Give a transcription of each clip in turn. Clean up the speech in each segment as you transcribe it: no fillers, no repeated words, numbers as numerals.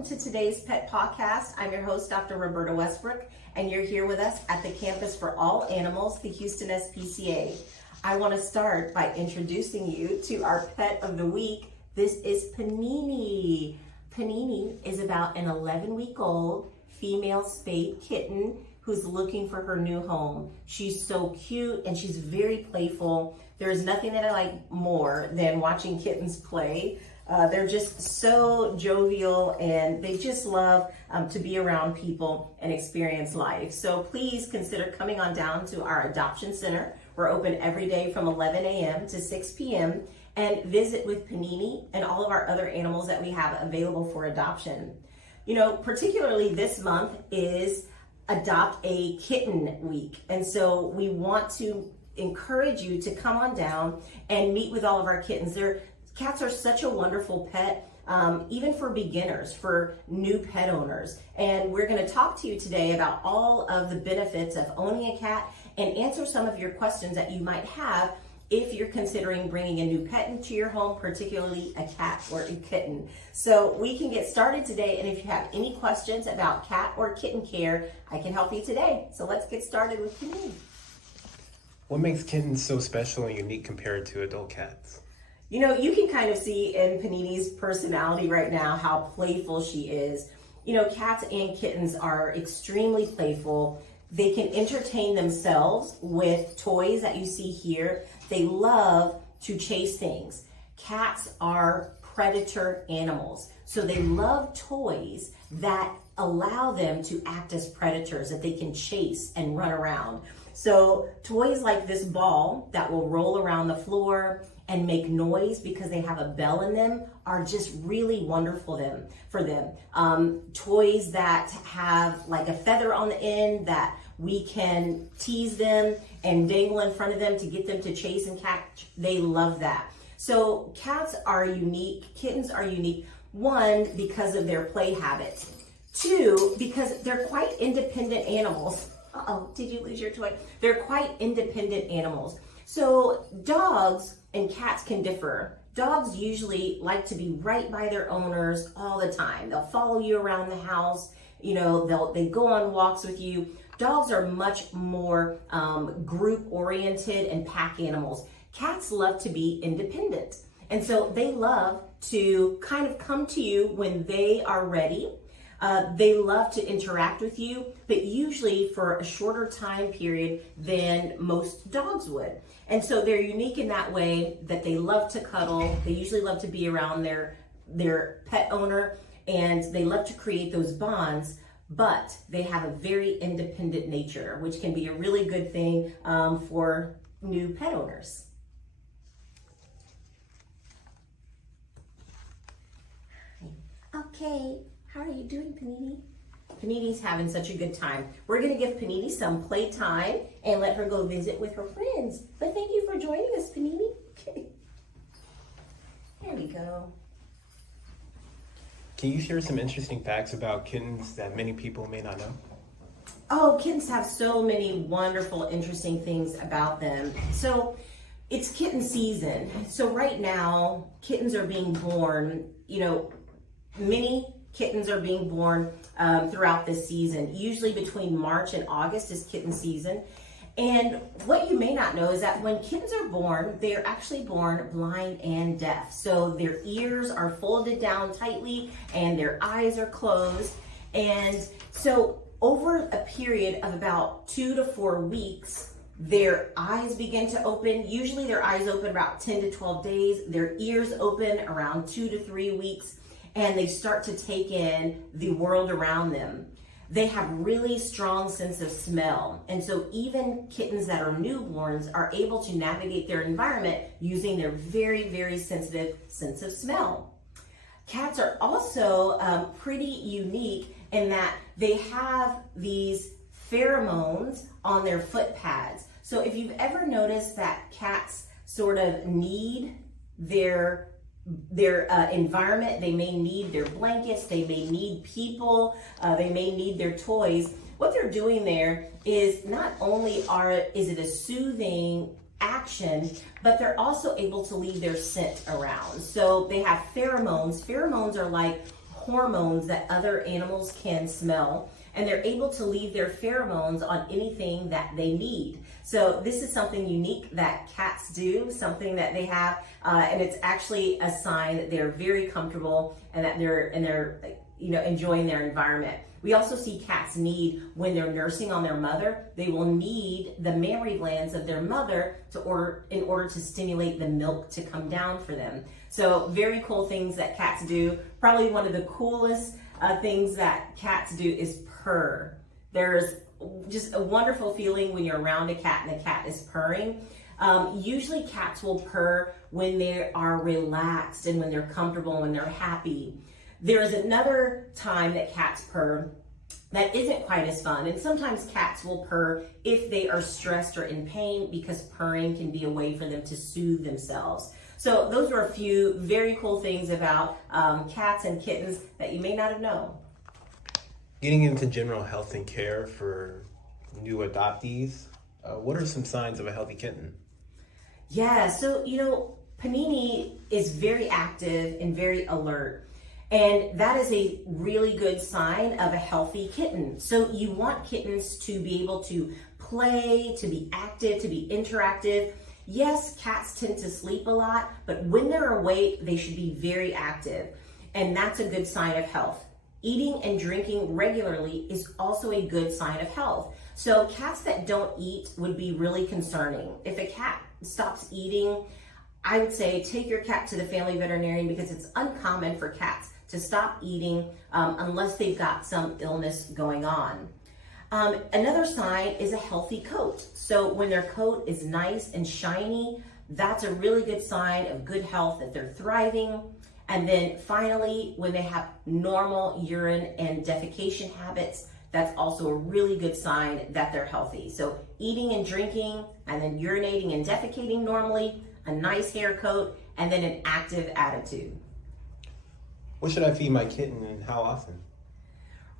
welcome to today's Pet Pawcast. I'm your host, Dr. Roberta Westbrook, and you're here with us at the Campus for All Animals, the Houston SPCA. I want to start by introducing you to our pet of the week. This is Panini. Panini is about an 11-week-old female spayed kitten who's looking for her new home. She's so cute and she's very playful. There's nothing that I like more than watching kittens play. They're just so jovial and they just love to be around people and experience life. So please consider coming on down to our adoption center. We're open every day from 11 a.m. to 6 p.m. and visit with Panini and all of our other animals that we have available for adoption. You know, particularly this month is Adopt a Kitten Week. And so we want to encourage you to come on down and meet with all of our kittens. Cats are such a wonderful pet, even for beginners, for new pet owners. And we're going to talk to you today about all of the benefits of owning a cat and answer some of your questions that you might have if you're considering bringing a new pet into your home, particularly a cat or a kitten. So we can get started today, and if you have any questions about cat or kitten care, I can help you today. So let's get started with Panini. What makes kittens so special and unique compared to adult cats? You know, you can kind of see in Panini's personality right now how playful she is. You know, cats and kittens are extremely playful. They can entertain themselves with toys that you see here. They love to chase things. Cats are predator animals, so they love toys that allow them to act as predators, that they can chase and run around. So toys like this ball that will roll around the floor and make noise because they have a bell in them are just really wonderful for them. Toys that have like a feather on the end that we can tease them and dangle in front of them to get them to chase and catch, they love that. So cats are unique, kittens are unique. One, because of their play habits. Two, because they're quite independent animals. Uh-oh, did you lose your toy? They're quite independent animals. So dogs and cats can differ. Dogs usually like to be right by their owners all the time. They'll follow you around the house. You know, they go on walks with you. Dogs are much more group oriented and pack animals. Cats love to be independent. And so they love to kind of come to you when they are ready. They love to interact with you, but usually for a shorter time period than most dogs would. And so they're unique in that way that they love to cuddle. They usually love to be around their pet owner, and they love to create those bonds, but they have a very independent nature, which can be a really good thing for new pet owners. Okay. How are you doing, Panini? Panini's having such a good time. We're going to give Panini some playtime and let her go visit with her friends. But thank you for joining us, Panini. Okay. There we go. Can you share some interesting facts about kittens that many people may not know? Oh, kittens have so many wonderful, interesting things about them. So it's kitten season. So right now, kittens are being born, you know, many kittens are being born throughout this season. Usually between March and August is kitten season. And what you may not know is that when kittens are born, they're actually born blind and deaf. So their ears are folded down tightly and their eyes are closed. And so over a period of about 2 to 4 weeks, their eyes begin to open. Usually their eyes open about 10 to 12 days. Their ears open around 2 to 3 weeks. And they start to take in the world around them. They have really strong sense of smell. And so even kittens that are newborns are able to navigate their environment using their very, very sensitive sense of smell. Cats are also pretty unique in that they have these pheromones on their foot pads. So if you've ever noticed that cats sort of need their environment, they may need their blankets, they may need people, they may need their toys. What they're doing there is not only is it a soothing action, but they're also able to leave their scent around. So they have pheromones. Pheromones are like hormones that other animals can smell, and they're able to leave their pheromones on anything that they need. So this is something unique that cats do, something that they have, and it's actually a sign that they're very comfortable and that they're enjoying their environment. We also see cats need, when they're nursing on their mother, they will need the mammary glands of their mother in order to stimulate the milk to come down for them. So very cool things that cats do. Probably one of the coolest things that cats do is purr. There's just a wonderful feeling when you're around a cat and the cat is purring. Usually cats will purr when they are relaxed and when they're comfortable and when they're happy. There is another time that cats purr that isn't quite as fun, and sometimes cats will purr if they are stressed or in pain, because purring can be a way for them to soothe themselves. So those are a few very cool things about cats and kittens that you may not have known. Getting into general health and care for new adoptees, what are some signs of a healthy kitten? Yeah, so Panini is very active and very alert. And that is a really good sign of a healthy kitten. So you want kittens to be able to play, to be active, to be interactive. Yes, cats tend to sleep a lot, but when they're awake, they should be very active. And that's a good sign of health. Eating and drinking regularly is also a good sign of health. So cats that don't eat would be really concerning. If a cat stops eating, I would say take your cat to the family veterinarian, because it's uncommon for cats to stop eating unless they've got some illness going on. Another sign is a healthy coat. So when their coat is nice and shiny, that's a really good sign of good health, that they're thriving. And then finally, when they have normal urine and defecation habits, that's also a really good sign that they're healthy. So eating and drinking, and then urinating and defecating normally, a nice hair coat, and then an active attitude. What should I feed my kitten and how often?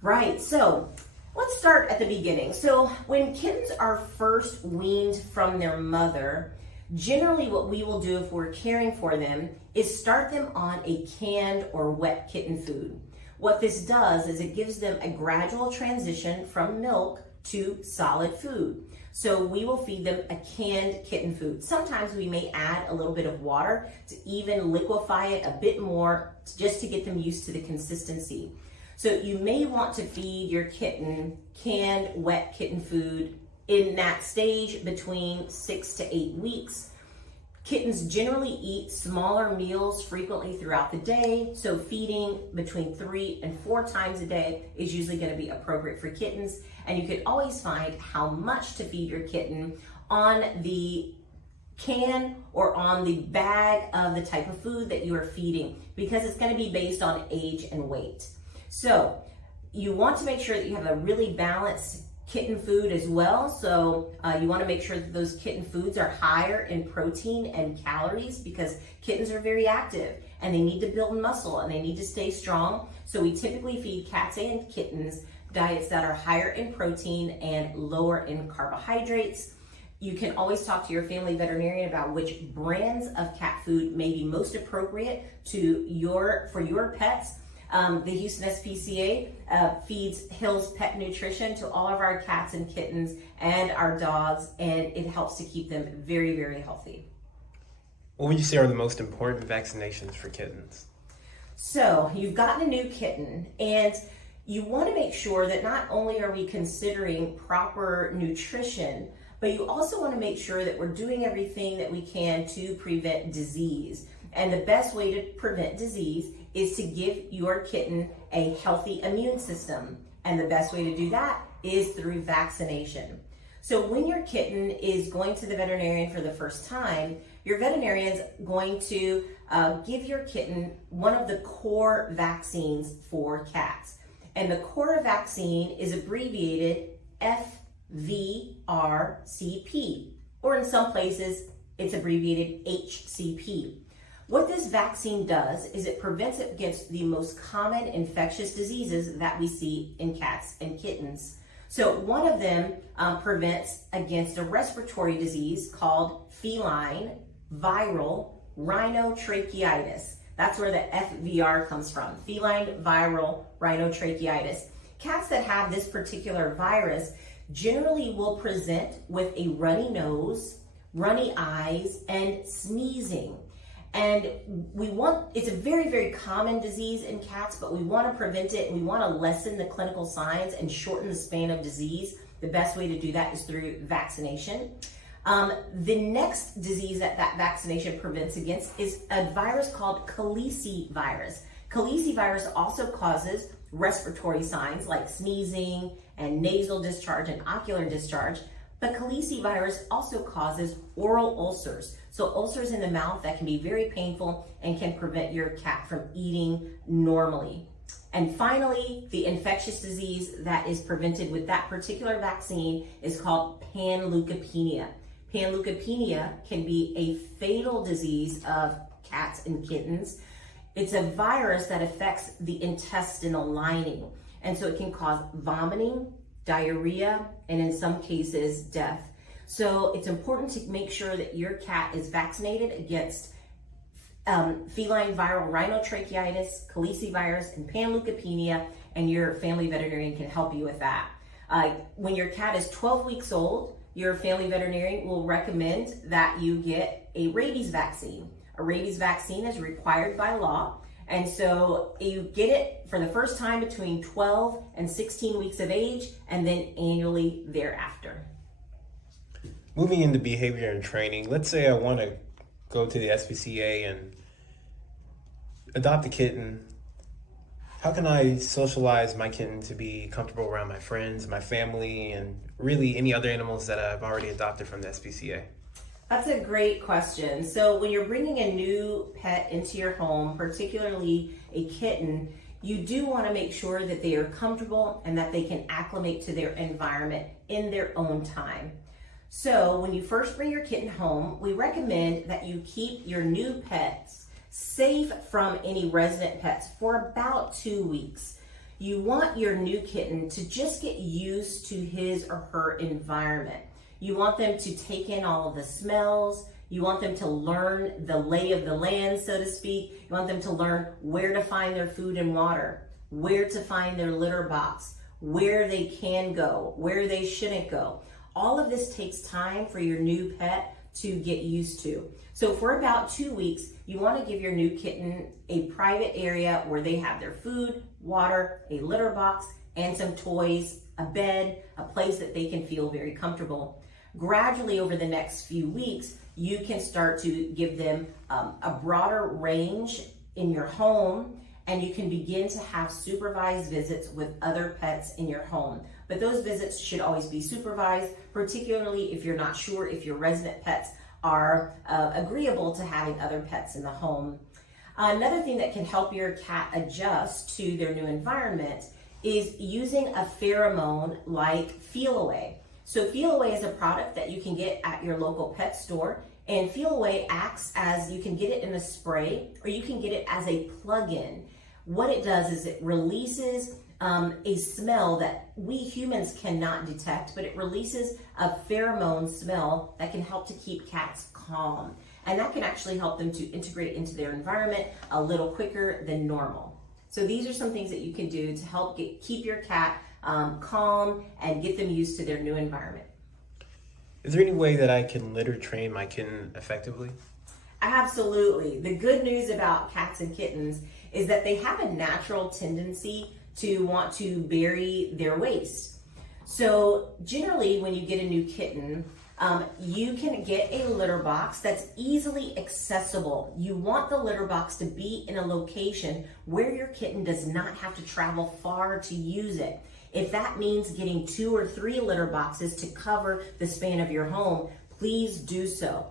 Right, so let's start at the beginning. So when kittens are first weaned from their mother, generally what we will do if we're caring for them is start them on a canned or wet kitten food. What this does is it gives them a gradual transition from milk to solid food. So we will feed them a canned kitten food. Sometimes we may add a little bit of water to even liquefy it a bit more, just to get them used to the consistency. So you may want to feed your kitten canned wet kitten food in that stage between 6 to 8 weeks. Kittens generally eat smaller meals frequently throughout the day, so feeding between 3 and 4 times a day is usually going to be appropriate for kittens. And you can always find how much to feed your kitten on the can or on the bag of the type of food that you are feeding, because it's going to be based on age and weight. So you want to make sure that you have a really balanced kitten food as well. So you want to make sure that those kitten foods are higher in protein and calories, because kittens are very active and they need to build muscle and they need to stay strong. So we typically feed cats and kittens diets that are higher in protein and lower in carbohydrates. You can always talk to your family veterinarian about which brands of cat food may be most appropriate for your pets. The Houston SPCA feeds Hill's Pet Nutrition to all of our cats and kittens and our dogs, and it helps to keep them very, very healthy. What would you say are the most important vaccinations for kittens? So you've gotten a new kitten, and you want to make sure that not only are we considering proper nutrition, but you also want to make sure that we're doing everything that we can to prevent disease. And the best way to prevent disease is to give your kitten a healthy immune system. And the best way to do that is through vaccination. So when your kitten is going to the veterinarian for the first time, your veterinarian's going to give your kitten one of the core vaccines for cats. And the core vaccine is abbreviated FVRCP, or in some places it's abbreviated HCP. What this vaccine does is it prevents it against the most common infectious diseases that we see in cats and kittens. So one of them prevents against a respiratory disease called feline viral rhinotracheitis. That's where the FVR comes from, feline viral rhinotracheitis. Cats that have this particular virus generally will present with a runny nose, runny eyes, and sneezing. And it's a very, very common disease in cats, but we want to prevent it and we want to lessen the clinical signs and shorten the span of disease. The best way to do that is through vaccination. The next disease that vaccination prevents against is a virus called calicivirus. Calicivirus also causes respiratory signs like sneezing and nasal discharge and ocular discharge, but calicivirus also causes oral ulcers. So ulcers in the mouth that can be very painful and can prevent your cat from eating normally. And finally, the infectious disease that is prevented with that particular vaccine is called panleukopenia. Panleukopenia can be a fatal disease of cats and kittens. It's a virus that affects the intestinal lining, and so it can cause vomiting, diarrhea, and in some cases, death. So it's important to make sure that your cat is vaccinated against feline viral rhinotracheitis, calicivirus, and panleukopenia, and your family veterinarian can help you with that. When your cat is 12 weeks old, your family veterinarian will recommend that you get a rabies vaccine. A rabies vaccine is required by law, and so you get it for the first time between 12 and 16 weeks of age, and then annually thereafter. Moving into behavior and training, let's say I want to go to the SPCA and adopt a kitten. How can I socialize my kitten to be comfortable around my friends, my family, and really any other animals that I've already adopted from the SPCA? That's a great question. So when you're bringing a new pet into your home, particularly a kitten, you do want to make sure that they are comfortable and that they can acclimate to their environment in their own time. So when you first bring your kitten home, we recommend that you keep your new pets safe from any resident pets for about 2 weeks. You want your new kitten to just get used to his or her environment. You want them to take in all of the smells. You want them to learn the lay of the land, so to speak. You want them to learn where to find their food and water, where to find their litter box, where they can go, where they shouldn't go. All of this takes time for your new pet to get used to. So for about 2 weeks, you want to give your new kitten a private area where they have their food, water, a litter box, and some toys, a bed, a place that they can feel very comfortable. Gradually over the next few weeks, you can start to give them a broader range in your home, and you can begin to have supervised visits with other pets in your home. But those visits should always be supervised, particularly if you're not sure if your resident pets are agreeable to having other pets in the home. Another thing that can help your cat adjust to their new environment is using a pheromone like Feel Away. So Feel Away is a product that you can get at your local pet store, and Feel Away acts as, you can get it in a spray or you can get it as a plug-in. What it does is it releases a smell that we humans cannot detect, but it releases a pheromone smell that can help to keep cats calm. And that can actually help them to integrate into their environment a little quicker than normal. So these are some things that you can do to help keep your cat calm and get them used to their new environment. Is there any way that I can litter train my kitten effectively? Absolutely. The good news about cats and kittens is that they have a natural tendency to want to bury their waste. So generally when you get a new kitten, you can get a litter box that's easily accessible. You want the litter box to be in a location where your kitten does not have to travel far to use it. If that means getting 2 or 3 litter boxes to cover the span of your home, please do so.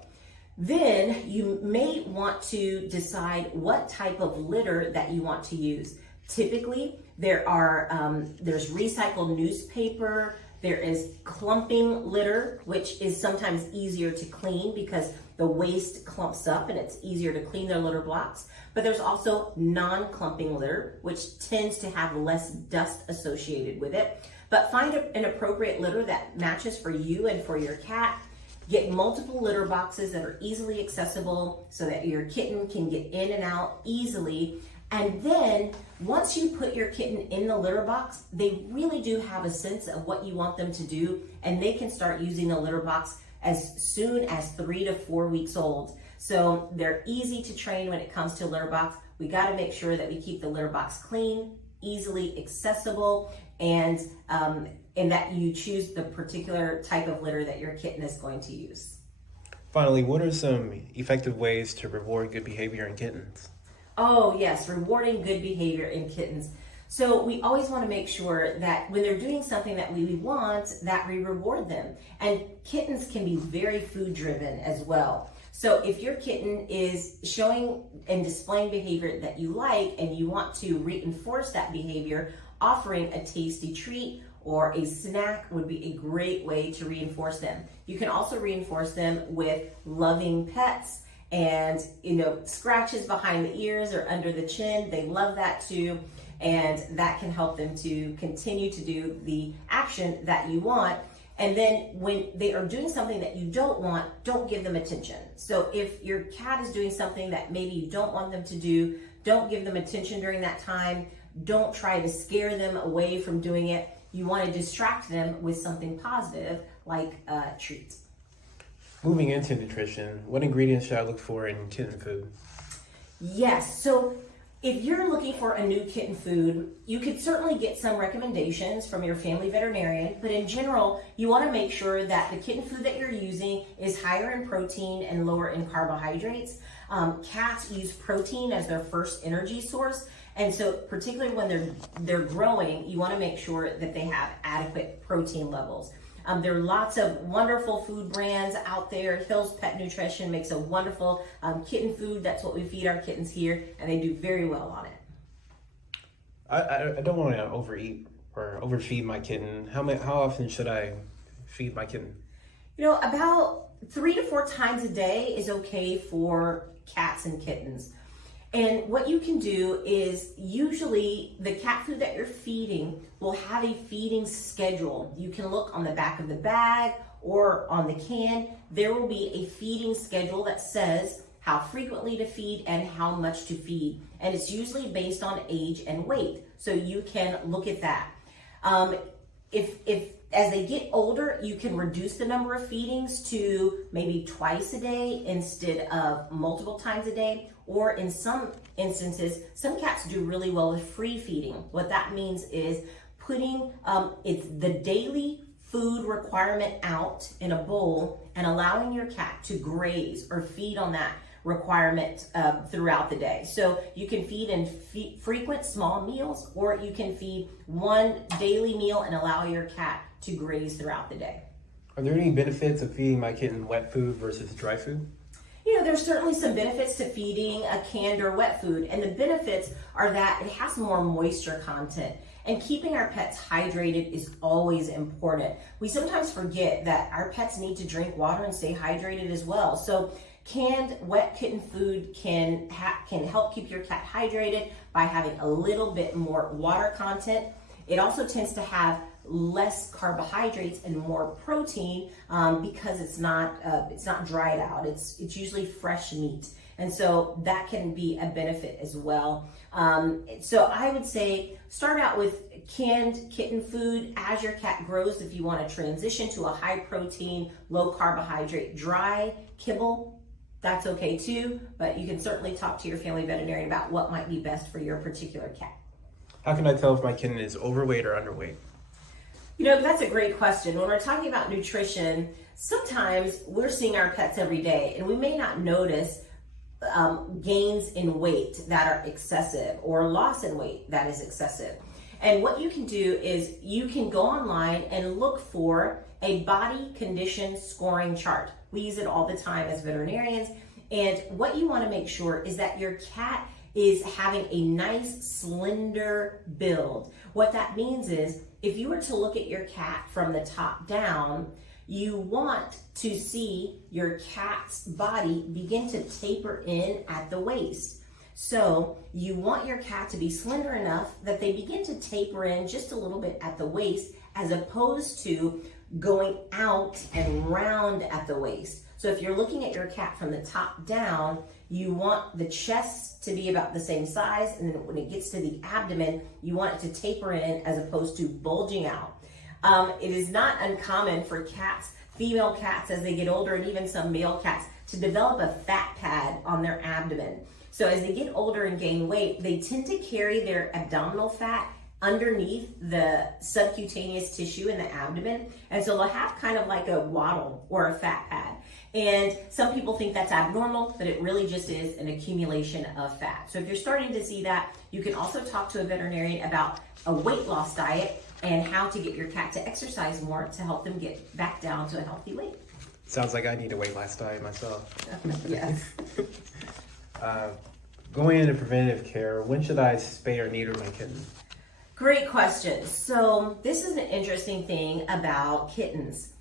Then you may want to decide what type of litter that you want to use. Typically, there's recycled newspaper, there is clumping litter, which is sometimes easier to clean because the waste clumps up and it's easier to clean their litter blocks. But there's also non-clumping litter, which tends to have less dust associated with it. But find an appropriate litter that matches for you and for your cat. Get multiple litter boxes that are easily accessible so that your kitten can get in and out easily. And then once you put your kitten in the litter box, they really do have a sense of what you want them to do, and they can start using the litter box as soon as 3 to 4 weeks old. So they're easy to train when it comes to a litter box. We got to make sure that we keep the litter box clean, easily accessible, and that you choose the particular type of litter that your kitten is going to use. Finally, what are some effective ways to reward good behavior in kittens? Oh yes, rewarding good behavior in kittens. So we always want to make sure that when they're doing something that we want, that we reward them. And kittens can be very food driven as well. So if your kitten is showing and displaying behavior that you like and you want to reinforce that behavior, offering a tasty treat or a snack would be a great way to reinforce them. You can also reinforce them with loving pets and, scratches behind the ears or under the chin. They love that too. And that can help them to continue to do the action that you want. And then when they are doing something that you don't want, don't give them attention. So if your cat is doing something that maybe you don't want them to do, don't give them attention during that time. Don't try to scare them away from doing it. You want to distract them with something positive like treats. Moving into nutrition, what ingredients should I look for in kitten food? Yes, so if you're looking for a new kitten food, you could certainly get some recommendations from your family veterinarian, but in general, you want to make sure that the kitten food that you're using is higher in protein and lower in carbohydrates. Cats use protein as their first energy source, and so particularly when they're growing, you want to make sure that they have adequate protein levels. There are lots of wonderful food brands out there. Hill's Pet Nutrition makes a wonderful kitten food. That's what we feed our kittens here, and they do very well on it. I don't want to overeat or overfeed my kitten. How often should I feed my kitten? About 3 to 4 times a day is okay for cats and kittens. And what you can do is usually the cat food that you're feeding will have a feeding schedule. You can look on the back of the bag or on the can. There will be a feeding schedule that says how frequently to feed and how much to feed. And it's usually based on age and weight. So you can look at that. If as they get older, you can reduce the number of feedings to maybe twice a day instead of multiple times a day. Or in some instances, some cats do really well with free feeding. What that means is putting it's the daily food requirement out in a bowl and allowing your cat to graze or feed on that requirement throughout the day. So you can feed in frequent small meals, or you can feed one daily meal and allow your cat to graze throughout the day. Are there any benefits of feeding my kitten wet food versus dry food? There's certainly some benefits to feeding a canned or wet food, and the benefits are that it has more moisture content, and keeping our pets hydrated is always important. We sometimes forget that our pets need to drink water and stay hydrated as well. So canned wet kitten food can help keep your cat hydrated by having a little bit more water content. It also tends to have less carbohydrates and more protein because it's not dried out. It's usually fresh meat, and so that can be a benefit as well. So I would say start out with canned kitten food. As your cat grows, if you want to transition to a high protein, low carbohydrate, dry kibble, that's okay too. But you can certainly talk to your family veterinarian about what might be best for your particular cat. How can I tell if my kitten is overweight or underweight? That's a great question. When we're talking about nutrition, sometimes we're seeing our pets every day and we may not notice gains in weight that are excessive or loss in weight that is excessive. And what you can do is you can go online and look for a body condition scoring chart. We use it all the time as veterinarians. And what you want to make sure is that your cat is having a nice slender build. What that means is if you were to look at your cat from the top down, you want to see your cat's body begin to taper in at the waist. So you want your cat to be slender enough that they begin to taper in just a little bit at the waist, as opposed to going out and round at the waist. So if you're looking at your cat from the top down, you want the chest to be about the same size, and then when it gets to the abdomen, you want it to taper in as opposed to bulging out. It is not uncommon for cats, female cats, as they get older, and even some male cats, to develop a fat pad on their abdomen. So as they get older and gain weight, they tend to carry their abdominal fat underneath the subcutaneous tissue in the abdomen. And so they'll have kind of like a waddle or a fat pad. And some people think that's abnormal, but it really just is an accumulation of fat. So if you're starting to see that, you can also talk to a veterinarian about a weight loss diet and how to get your cat to exercise more to help them get back down to a healthy weight. Sounds like I need a weight loss diet myself. Yes. Going into preventative care, when should I spay or neuter my kitten? Great question. So this is an interesting thing about kittens.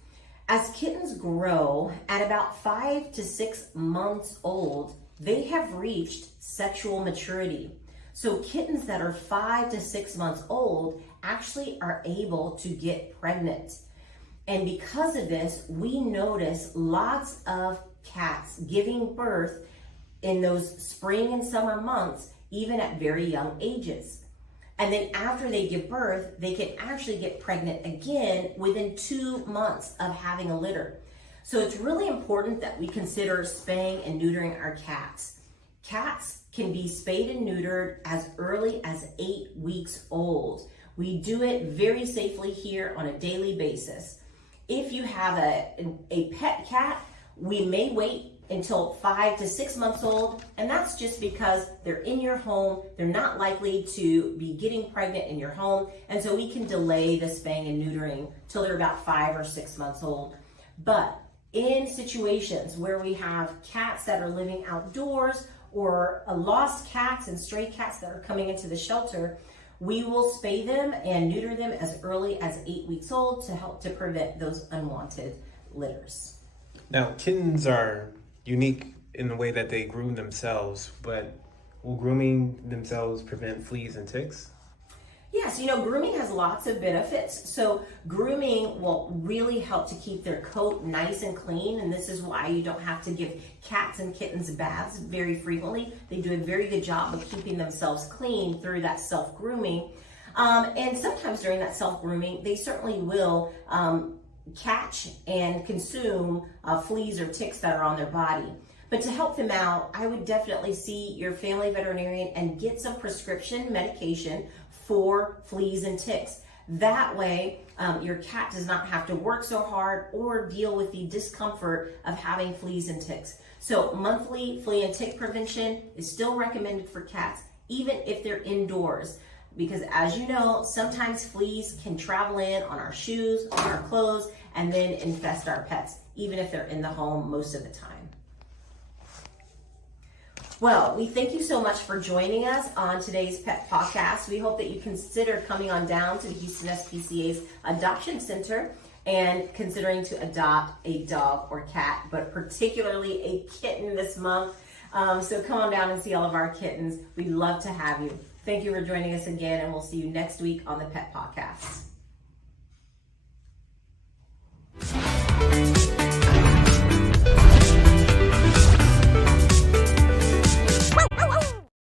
As kittens grow, at about 5 to 6 months old, they have reached sexual maturity. So kittens that are 5 to 6 months old actually are able to get pregnant. And because of this, we notice lots of cats giving birth in those spring and summer months, even at very young ages. And then after they give birth, they can actually get pregnant again within 2 months of having a litter. So it's really important that we consider spaying and neutering our cats. Cats can be spayed and neutered as early as 8 weeks old. We do it very safely here on a daily basis. If you have a pet cat, we may wait until 5 to 6 months old, and that's just because they're in your home, they're not likely to be getting pregnant in your home, and so we can delay the spaying and neutering till they're about 5 or 6 months old. But in situations where we have cats that are living outdoors or lost cats and stray cats that are coming into the shelter, we will spay them and neuter them as early as 8 weeks old to help to prevent those unwanted litters. Now, kittens are unique in the way that they groom themselves, but will grooming themselves prevent fleas and ticks? Yes, grooming has lots of benefits. So grooming will really help to keep their coat nice and clean, and this is why you don't have to give cats and kittens baths very frequently. They do a very good job of keeping themselves clean through that self-grooming. And sometimes during that self-grooming, they certainly will catch and consume fleas or ticks that are on their body. But to help them out, I would definitely see your family veterinarian and get some prescription medication for fleas and ticks. That way, your cat does not have to work so hard or deal with the discomfort of having fleas and ticks. So monthly flea and tick prevention is still recommended for cats, even if they're indoors. Because as you know, sometimes fleas can travel in on our shoes, on our clothes, and then infest our pets, even if they're in the home most of the time. Well, we thank you so much for joining us on today's Pet Pawcast. We hope that you consider coming on down to the Houston SPCA's Adoption Center and considering to adopt a dog or cat, but particularly a kitten this month. So come on down and see all of our kittens. We'd love to have you. Thank you for joining us again, and we'll see you next week on the Pet Pawcast.